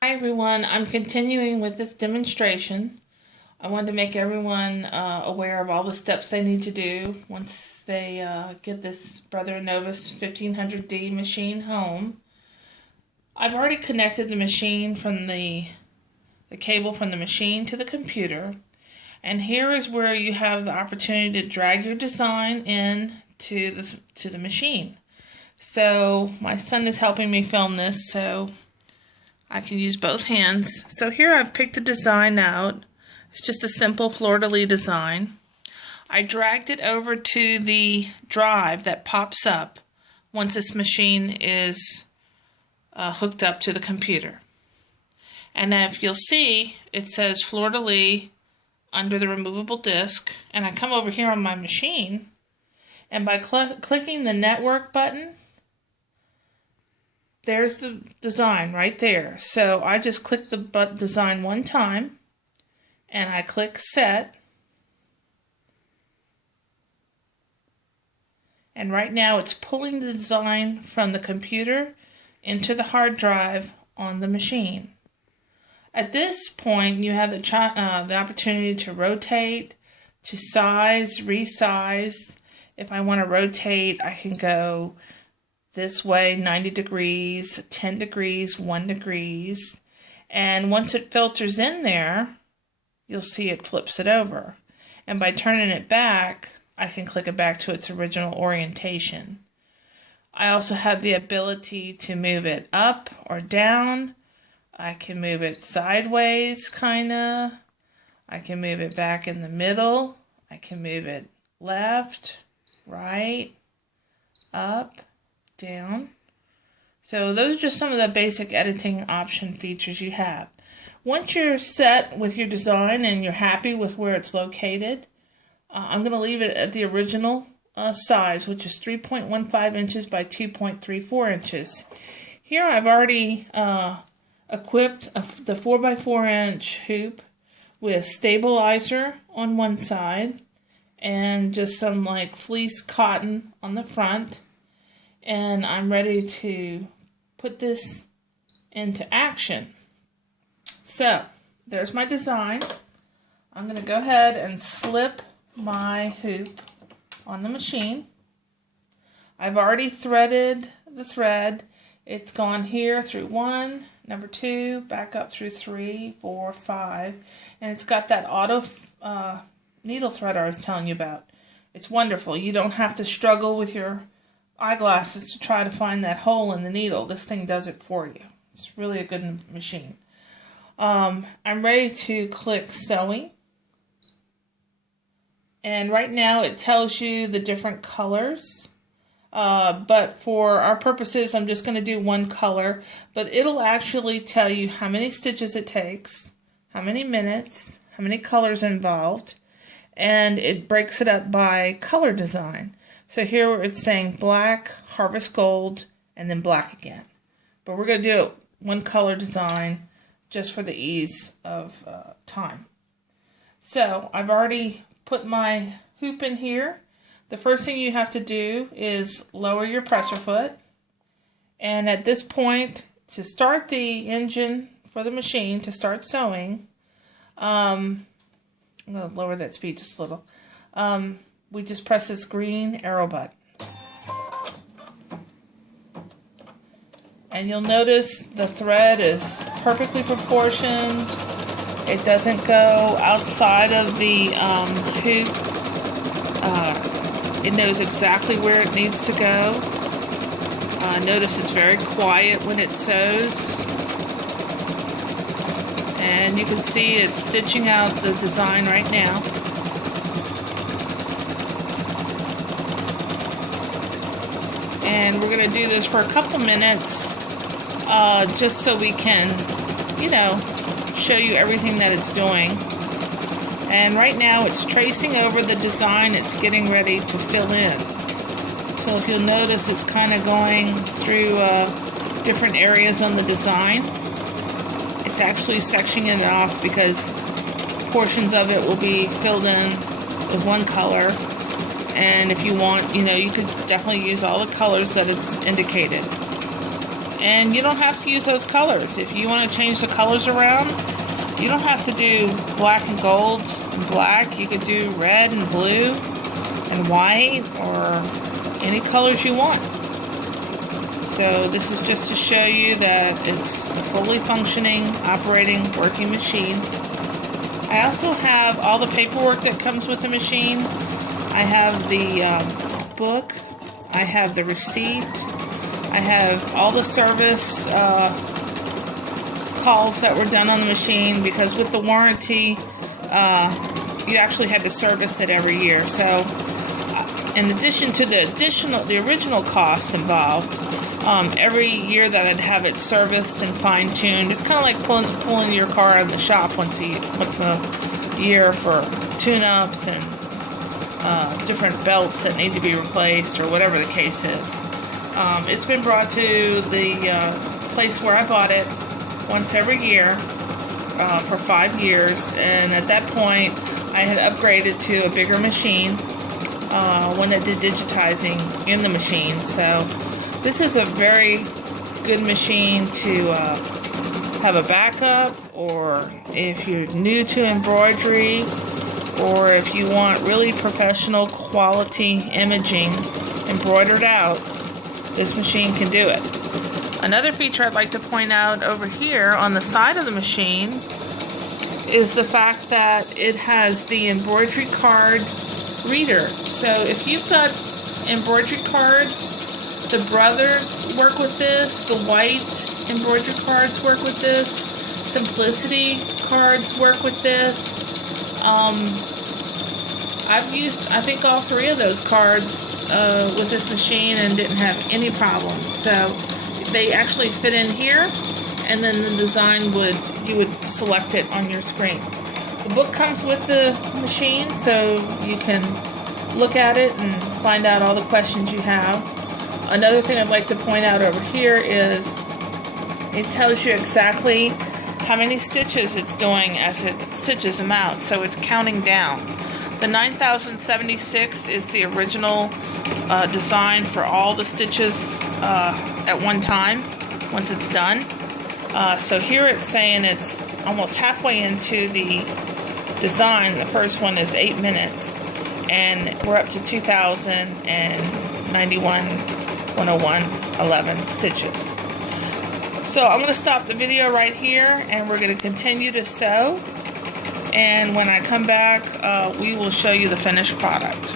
Hi everyone, I'm continuing with this demonstration. I wanted to make everyone aware of all the steps they need to do once they get this Brother Innovis 1500D machine home. I've already connected the machine from the cable from the machine to the computer, and here is where you have the opportunity to drag your design in to the machine. So my son is helping me film this, so I can use both hands. So here I've picked a design out. It's just a simple fleur-de-lis design. I dragged it over to the drive that pops up once this machine is hooked up to the computer. And if you'll see, it says fleur-de-lis under the removable disc. And I come over here on my machine, and by clicking the network button, there's the design right there. So I just click the design one time, and I click set. And right now it's pulling the design from the computer into the hard drive on the machine. At this point, you have the opportunity to rotate, to size, resize. If I want to rotate, I can go this way 90 degrees, 10 degrees, 1 degrees. And once it filters in there, you'll see it flips it over. And by turning it back, I can click it back to its original orientation. I also have the ability to move it up or down. I can move it sideways, kinda. I can move it back in the middle. I can move it left, right, up, down. So those are just some of the basic editing option features you have. Once you're set with your design and you're happy with where it's located, I'm going to leave it at the original size, which is 3.15 inches by 2.34 inches. Here I've already equipped the 4x4 inch hoop with stabilizer on one side and just some like fleece cotton on the front. And I'm ready to put this into action. So, there's my design. I'm going to go ahead and slip my hoop on the machine. I've already threaded the thread. It's gone here through 1, number 2, back up through 3, 4, 5. And it's got that auto needle thread I was telling you about. It's wonderful. You don't have to struggle with your eyeglasses to try to find that hole in the needle. This thing does it for you. It's really a good machine. I'm ready to click sewing, and right now it tells you the different colors, but for our purposes I'm just going to do one color, but it'll actually tell you how many stitches it takes, how many minutes, how many colors involved, and it breaks it up by color design. So here it's saying black, harvest gold, and then black again. But we're going to do one color design just for the ease of time. So I've already put my hoop in here. The first thing you have to do is lower your presser foot. And at this point, to start the engine for the machine, to start sewing, I'm going to lower that speed just a little. We just press this green arrow button. And you'll notice the thread is perfectly proportioned. It doesn't go outside of the hoop. It knows exactly where it needs to go. Notice it's very quiet when it sews. And you can see it's stitching out the design right now. And we're going to do this for a couple minutes, just so we can, show you everything that it's doing. And right now it's tracing over the design it's getting ready to fill in. So if you'll notice, it's kind of going through different areas on the design. It's actually sectioning it off because portions of it will be filled in with one color. And if you want, you could definitely use all the colors that it's indicated. And you don't have to use those colors. If you want to change the colors around, you don't have to do black and gold and black. You could do red and blue and white or any colors you want. So this is just to show you that it's a fully functioning, operating, working machine. I also have all the paperwork that comes with the machine. I have the book, I have the receipt, I have all the service calls that were done on the machine, because with the warranty, you actually had to service it every year. So in addition to the original cost involved, every year that I'd have it serviced and fine-tuned. It's kind of like pulling your car out of the shop once a year for tune-ups and different belts that need to be replaced or whatever the case is. It's been brought to the place where I bought it once every year for 5 years, and at that point I had upgraded to a bigger machine, one that did digitizing in the machine. So this is a very good machine to have a backup, or if you're new to embroidery, or if you want really professional quality imaging embroidered out, this machine can do it. Another feature I'd like to point out over here on the side of the machine is the fact that it has the embroidery card reader. So if you've got embroidery cards, the Brothers work with this, the white embroidery cards work with this, Simplicity cards work with this. I've used, I think, all 3 of those cards with this machine and didn't have any problems. So they actually fit in here, and then the design you would select it on your screen. The book comes with the machine, so you can look at it and find out all the questions you have. Another thing I'd like to point out over here is it tells you exactly how many stitches it's doing as it stitches them out, so it's counting down. The 9076 is the original design for all the stitches at one time, once it's done. So here it's saying it's almost halfway into the design. The first one is 8 minutes, and we're up to 2,091.101.11 stitches. So I'm going to stop the video right here, and we're going to continue to sew. And when I come back, we will show you the finished product.